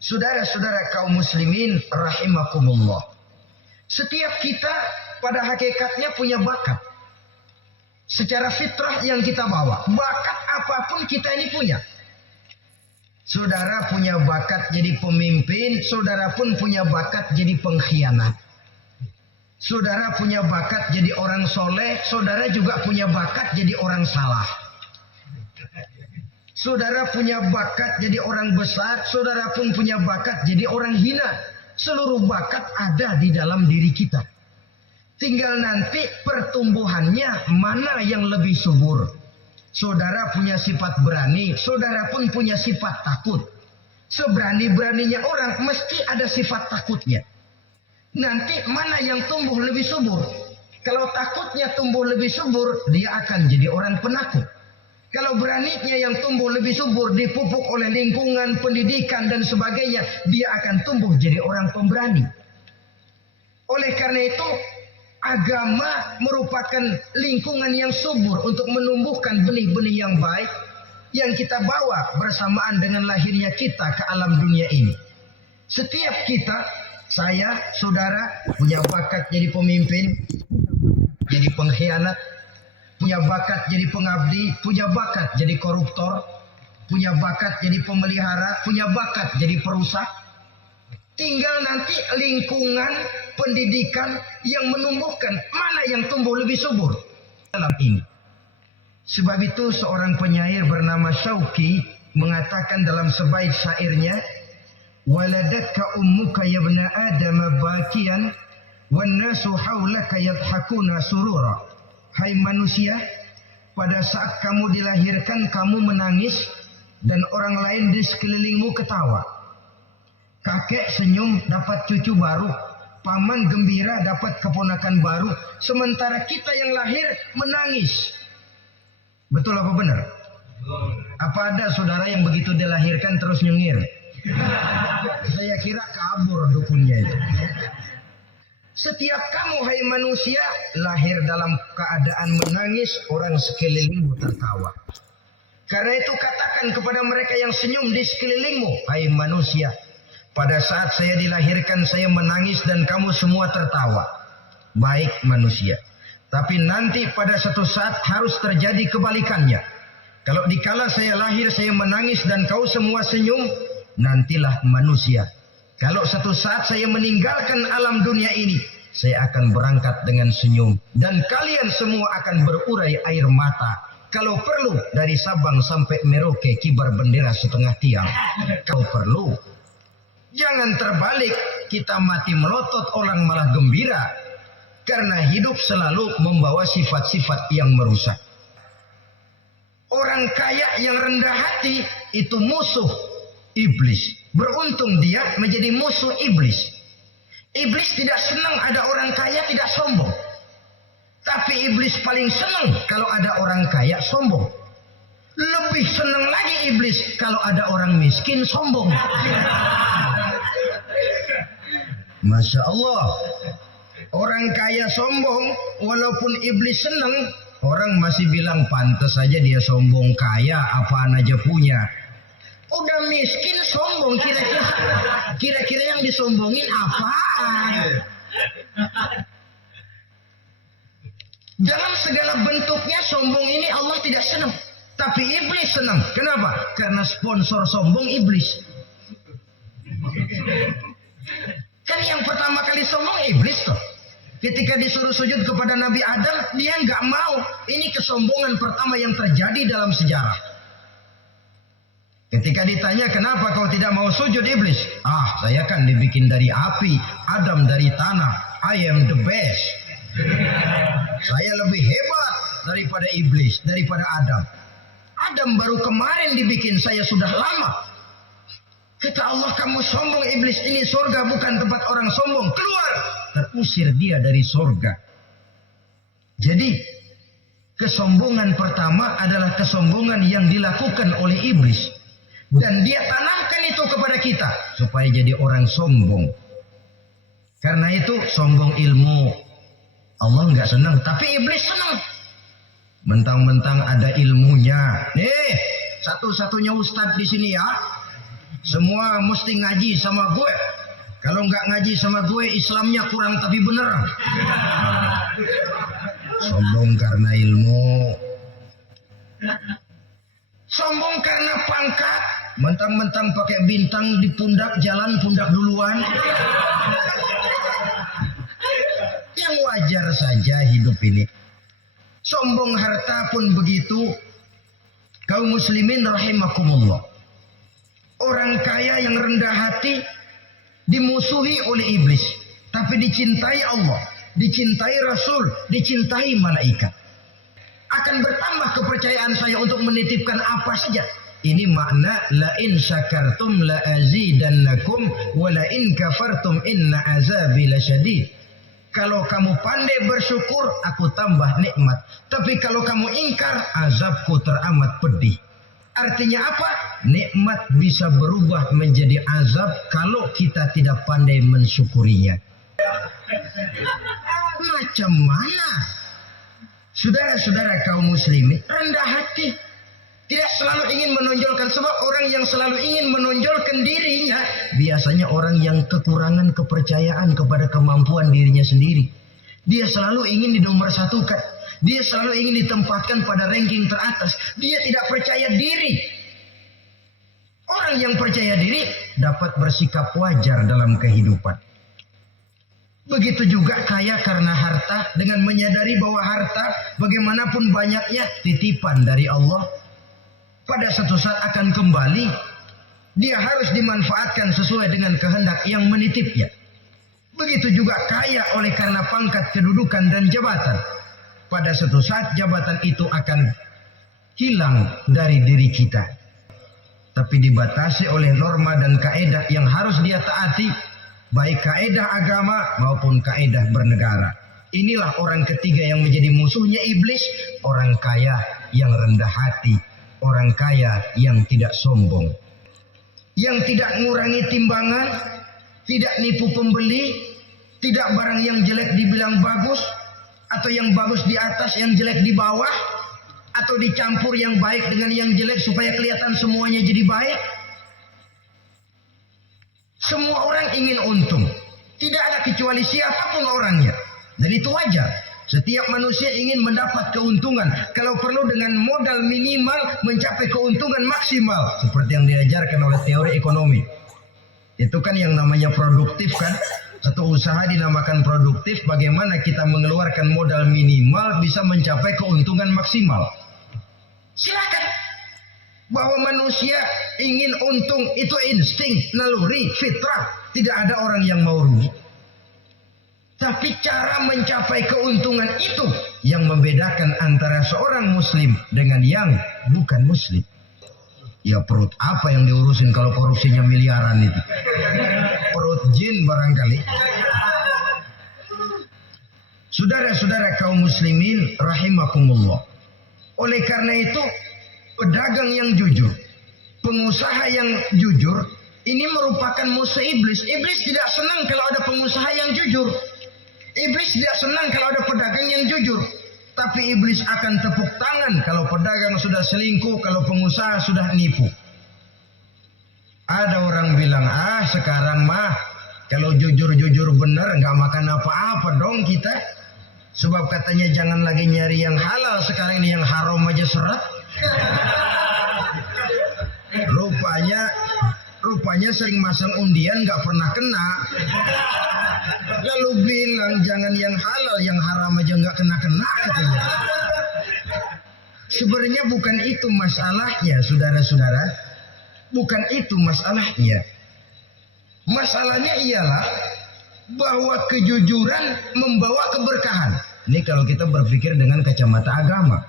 Saudara-saudara kaum muslimin rahimakumullah. Setiap kita pada hakikatnya punya bakat. Secara fitrah yang kita bawa. Bakat apapun kita ini punya. Saudara punya bakat jadi pemimpin. Saudara pun punya bakat jadi pengkhianat. Saudara punya bakat jadi orang soleh. Saudara juga punya bakat jadi orang salah. Saudara punya bakat jadi orang besar, saudara pun punya bakat jadi orang hina. Seluruh bakat ada di dalam diri kita. Tinggal nanti pertumbuhannya mana yang lebih subur. Saudara punya sifat berani, saudara pun punya sifat takut. Seberani-beraninya orang mesti ada sifat takutnya. Nanti mana yang tumbuh lebih subur? Kalau takutnya tumbuh lebih subur, dia akan jadi orang penakut. Kalau beraninya yang tumbuh lebih subur, dipupuk oleh lingkungan, pendidikan, dan sebagainya, dia akan tumbuh jadi orang pemberani. Oleh karena itu, agama merupakan lingkungan yang subur untuk menumbuhkan benih-benih yang baik yang kita bawa bersamaan dengan lahirnya kita ke alam dunia ini. Setiap kita, saya, saudara, punya bakat jadi pemimpin, jadi pengkhianat, punya bakat jadi pengabdi, punya bakat jadi koruptor, punya bakat jadi pemelihara, punya bakat jadi perusak. Tinggal nanti lingkungan pendidikan yang menumbuhkan mana yang tumbuh lebih subur dalam ini. Sebab itu seorang penyair bernama Syauqi mengatakan dalam sebaik syairnya, "Waladatka ummuka ya ibna Adam bakian, wan nasu haulaka yadhakuna surura." Hai manusia, pada saat kamu dilahirkan kamu menangis dan orang lain di sekelilingmu ketawa. Kakek senyum dapat cucu baru, paman gembira dapat keponakan baru, sementara kita yang lahir menangis. Betul apa benar? Apa ada saudara yang begitu dilahirkan terus nyengir? Saya kira kabur dukunnya itu. Setiap kamu hai manusia lahir dalam keadaan menangis, orang sekelilingmu tertawa. Karena itu katakan kepada mereka yang senyum di sekelilingmu, hai manusia, pada saat saya dilahirkan saya menangis dan kamu semua tertawa. Baik manusia. Tapi nanti pada satu saat harus terjadi kebalikannya. Kalau dikala saya lahir saya menangis dan kau semua senyum, nantilah manusia. Kalau satu saat saya meninggalkan alam dunia ini, saya akan berangkat dengan senyum. Dan kalian semua akan berurai air mata. Kalau perlu, dari Sabang sampai Merauke kibar bendera setengah tiang. Kalau perlu. Jangan terbalik, kita mati melotot orang malah gembira. Karena hidup selalu membawa sifat-sifat yang merusak. Orang kaya yang rendah hati, itu musuh iblis. Beruntung dia menjadi musuh iblis. Iblis tidak senang ada orang kaya tidak sombong. Tapi iblis paling senang kalau ada orang kaya sombong. Lebih senang lagi iblis kalau ada orang miskin sombong. Masya Allah. Orang kaya sombong, walaupun iblis senang, orang masih bilang pantas saja dia sombong, kaya apaan aja punya. Udah miskin sombong, kira-kira yang disombongin apaan? Dalam segala bentuknya sombong ini Allah tidak senang, tapi iblis senang. Kenapa? Karena sponsor sombong iblis. Kan yang pertama kali sombong iblis toh. Ketika disuruh sujud kepada Nabi Adam, dia nggak mau. Ini kesombongan pertama yang terjadi dalam sejarah. Ketika ditanya kenapa kau tidak mau sujud iblis? Saya kan dibikin dari api, Adam dari tanah. I am the best. Saya lebih hebat daripada iblis, daripada Adam. Adam baru kemarin dibikin, saya sudah lama. Kata Allah, kamu sombong iblis, ini surga bukan tempat orang sombong. Keluar! Terusir dia dari surga. Jadi, kesombongan pertama adalah kesombongan yang dilakukan oleh iblis. Dan dia tanamkan itu kepada kita supaya jadi orang sombong. Karena itu sombong ilmu Allah nggak senang, tapi iblis senang. Mentang-mentang ada ilmunya. Nih, satu-satunya ustadz di sini ya. Semua mesti ngaji sama gue. Kalau nggak ngaji sama gue, Islamnya kurang tapi bener. Sombong karena ilmu. Sombong karena pangkat. Mentang-mentang pakai bintang di pundak, jalan pundak duluan. Yang wajar saja hidup ini. Sombong harta pun begitu. Kaum muslimin rahimakumullah. Orang kaya yang rendah hati dimusuhi oleh iblis, tapi dicintai Allah, dicintai Rasul, dicintai malaikat. Akan bertambah kepercayaan saya untuk menitipkan apa saja. Ini makna la in syakartum la azidannakum wa la in kafartum inna azabi lasyadid. Kalau kamu pandai bersyukur, aku tambah nikmat. Tapi kalau kamu ingkar, azabku teramat pedih. Artinya apa? Nikmat bisa berubah menjadi azab kalau kita tidak pandai mensyukurinya. Macam mana? Saudara-saudara kaum muslimin, rendah hati. Tidak selalu ingin menonjolkan, sebab orang yang selalu ingin menonjolkan dirinya biasanya orang yang kekurangan kepercayaan kepada kemampuan dirinya sendiri. Dia selalu ingin dinomorsatukan. Dia selalu ingin ditempatkan pada ranking teratas. Dia tidak percaya diri. Orang yang percaya diri dapat bersikap wajar dalam kehidupan. Begitu juga kaya karena harta, dengan menyadari bahwa harta bagaimanapun banyaknya titipan dari Allah. Pada suatu saat akan kembali. Dia harus dimanfaatkan sesuai dengan kehendak yang menitipnya. Begitu juga kaya oleh karena pangkat, kedudukan dan jabatan. Pada suatu saat jabatan itu akan hilang dari diri kita. Tapi dibatasi oleh norma dan kaedah yang harus dia taati. Baik kaedah agama maupun kaedah bernegara. Inilah orang ketiga yang menjadi musuhnya iblis. Orang kaya yang rendah hati. Orang kaya yang tidak sombong. Yang tidak mengurangi timbangan. Tidak nipu pembeli. Tidak barang yang jelek dibilang bagus. Atau yang bagus di atas, yang jelek di bawah. Atau dicampur yang baik dengan yang jelek supaya kelihatan semuanya jadi baik. Semua orang ingin untung. Tidak ada kecuali siapapun orangnya. Dan itu wajar. Setiap manusia ingin mendapat keuntungan. Kalau perlu dengan modal minimal mencapai keuntungan maksimal. Seperti yang diajarkan oleh teori ekonomi. Itu kan yang namanya produktif kan. Satu usaha dinamakan produktif. Bagaimana kita mengeluarkan modal minimal bisa mencapai keuntungan maksimal. Silakan. Bahwa manusia ingin untung itu insting, naluri, fitrah. Tidak ada orang yang mau rugi. Tapi cara mencapai keuntungan itu yang membedakan antara seorang muslim dengan yang bukan muslim. Ya perut apa yang diurusin kalau korupsinya miliaran itu? Perut jin barangkali. Saudara-saudara kaum muslimin rahimakumullah. Oleh karena itu, pedagang yang jujur, pengusaha yang jujur, ini merupakan musuh iblis. Iblis tidak senang kalau ada pengusaha yang jujur. Iblis tidak senang kalau ada pedagang yang jujur. Tapi iblis akan tepuk tangan kalau pedagang sudah selingkuh, kalau pengusaha sudah nipu. Ada orang bilang, sekarang mah kalau jujur-jujur benar nggak makan apa-apa dong kita. Sebab katanya jangan lagi nyari yang halal, sekarang ini yang haram aja seret. Rupanya sering masang undian nggak pernah kena. Lalu bilang jangan yang halal, yang haram aja nggak kena-kena katanya. Sebenarnya bukan itu masalahnya, saudara-saudara. Bukan itu masalahnya. Masalahnya ialah bahwa kejujuran membawa keberkahan. Ini kalau kita berpikir dengan kacamata agama.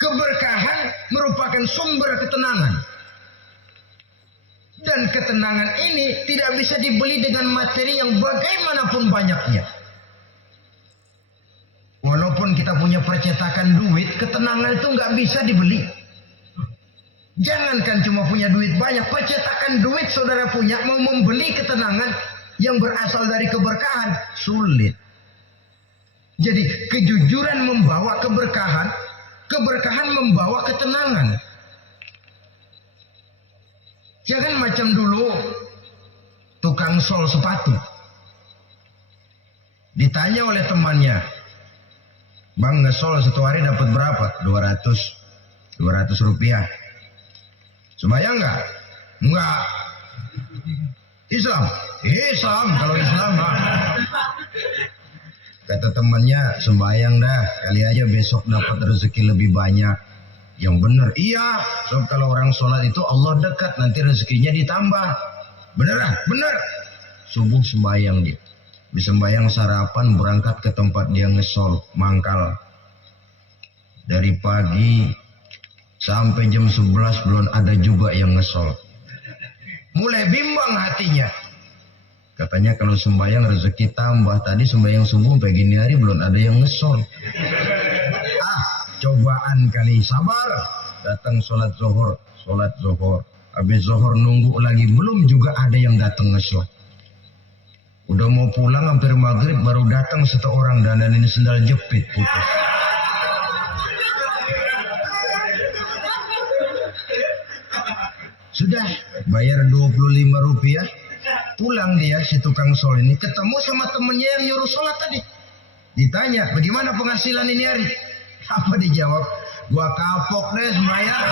Keberkahan merupakan sumber ketenangan. Dan ketenangan ini tidak bisa dibeli dengan materi yang bagaimanapun banyaknya. Walaupun kita punya percetakan duit, ketenangan itu nggak bisa dibeli. Jangankan cuma punya duit banyak, percetakan duit saudara punya, mau membeli ketenangan yang berasal dari keberkahan, sulit. Jadi kejujuran membawa keberkahan, keberkahan membawa ketenangan. Jangan macam dulu tukang sol sepatu. Ditanya oleh temannya, "Bang, ngesol satu hari dapat berapa?" 200 rupiah. Sembayang nggak? Enggak. Islam kalau Islam mah. Kata temannya, "Sembayang dah, kali aja besok dapat rezeki lebih banyak." Yang benar, iya. So kalau orang sholat itu Allah dekat, nanti rezekinya ditambah. Beneran? Bener. Subuh sembayang dia. Sembayang sarapan, berangkat ke tempat dia ngesol, mangkal. Dari pagi sampai jam 11 belum ada juga yang ngesol. Mulai bimbang hatinya. Katanya kalau sembayang rezeki tambah. Tadi sembayang subuh sampai gini hari belum ada yang ngesol. Cobaan kali, sabar. Datang sholat zuhur. Habis zuhur nunggu lagi, belum juga ada yang datang ngesol. Udah mau pulang hampir maghrib, baru datang satu orang dandanin sendal jepit putus. Sudah bayar 25 rupiah, pulang dia si tukang sol ini, ketemu sama temennya yang nyuruh sholat tadi. Ditanya, "Bagaimana penghasilan ini hari?" Apa dijawab? "Gua kapok deh sembahyang."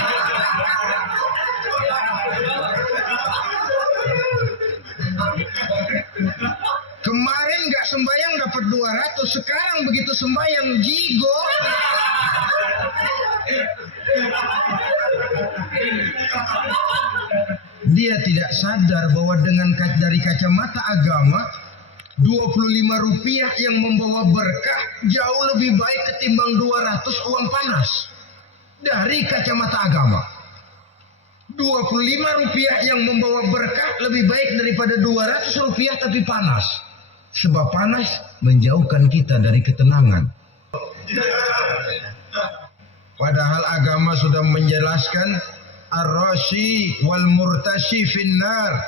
Kemarin nggak sembahyang dapat 200, sekarang begitu sembahyang jigo. Dia tidak sadar bahwa dengan dari kacamata agama 25 rupiah yang membawa berkah jauh lebih baik ketimbang 200 uang panas. Dari kacamata agama 25 rupiah yang membawa berkah lebih baik daripada 200 rupiah tapi panas. Sebab panas menjauhkan kita dari ketenangan. Padahal agama sudah menjelaskan ar-rashi wal murtashi finnar.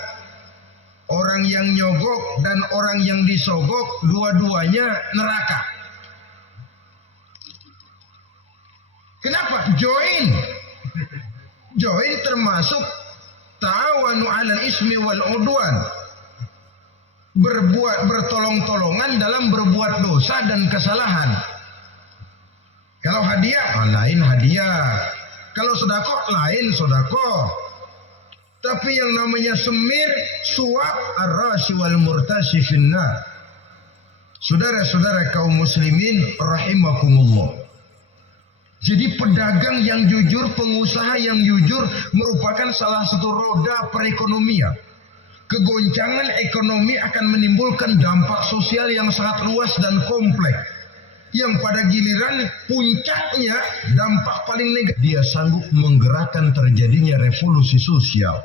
Orang yang nyogok dan orang yang disogok dua-duanya neraka. Kenapa? Join termasuk ta'awanu 'alal ismi wal 'udwan. Bertolong-tolongan dalam berbuat dosa dan kesalahan. Kalau hadiah, lain hadiah. Kalau sedekah, lain sedekah. Tapi yang namanya semir, suap, ar-rashi wal murtashi finnar. Saudara-saudara kaum muslimin rahimakumullah. Jadi pedagang yang jujur, pengusaha yang jujur merupakan salah satu roda perekonomian. Kegoncangan ekonomi akan menimbulkan dampak sosial yang sangat luas dan kompleks. Yang pada giliran puncaknya dampak paling negatif, dia sanggup menggerakkan terjadinya revolusi sosial.